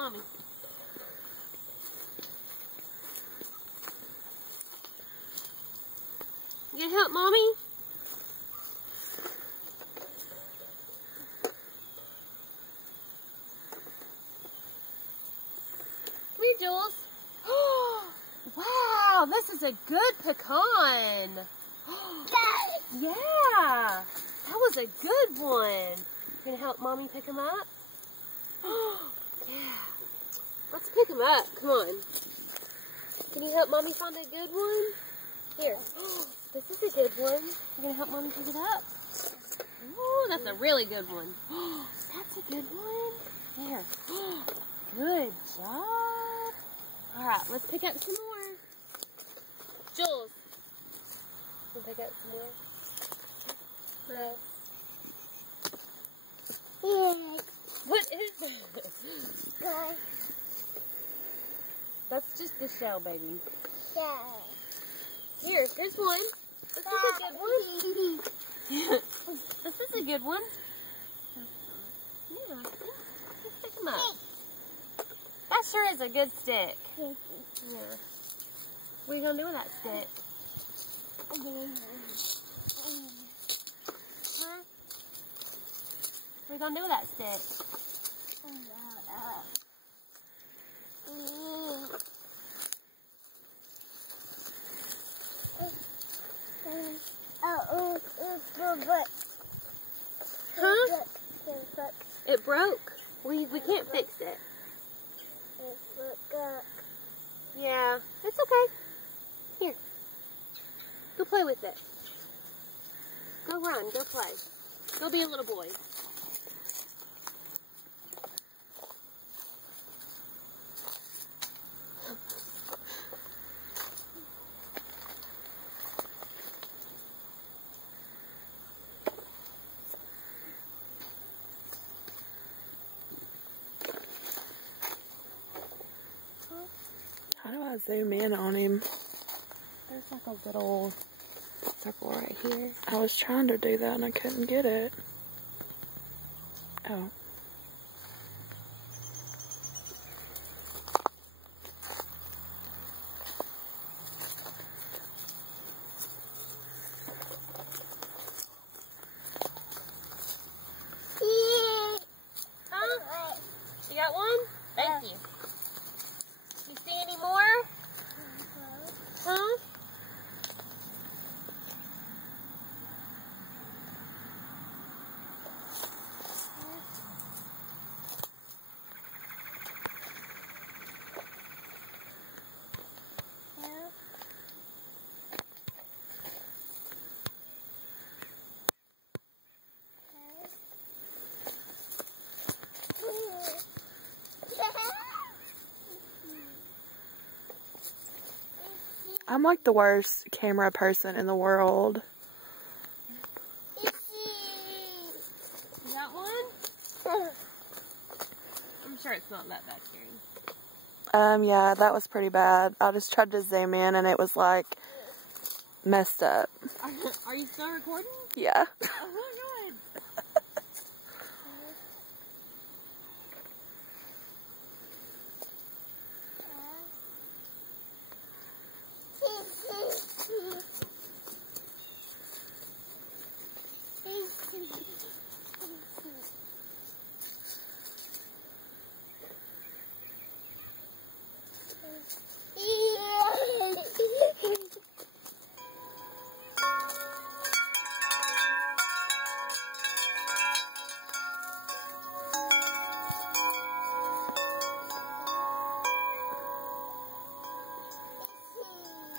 Mommy. You gonna help Mommy? Come here, Jules. Wow, this is a good pecan. Yeah, that was a good one. You gonna help Mommy pick them up? Yeah. Let's pick them up. Come on. Can you help Mommy find a good one? Here. This is a good one. You gonna help Mommy pick it up? Oh, that's a really good one. That's a good one. There. Good job. All right, let's pick up some more. Jules, we'll pick up some more. No. What is that? That's just the shell, baby. Here, here's one. This is a good one. This is a good one. Yeah, let's pick them up. That sure is a good stick. Yeah. What are you going to do with that stick? Huh? What are you going to do with that stick? Huh? It broke. We can't fix it. Yeah, it's okay. Here. Go play with it. Go run, go play. Go be a little boy. How do I zoom in on him? There's like a little circle right here. I was trying to do that and I couldn't get it. Oh. You got one? Thank you. You see any more? Huh? I'm like the worst camera person in the world. You got one? I'm sure it's not that bad, Karen. Yeah, that was pretty bad. I just tried to zoom in and it was like messed up. Are you still recording? Yeah. Oh, good.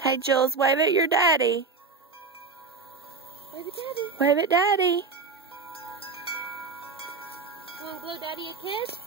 Hey Jules, wave at your daddy. Wave at Daddy. Wave at daddy. You want to blow Daddy a kiss?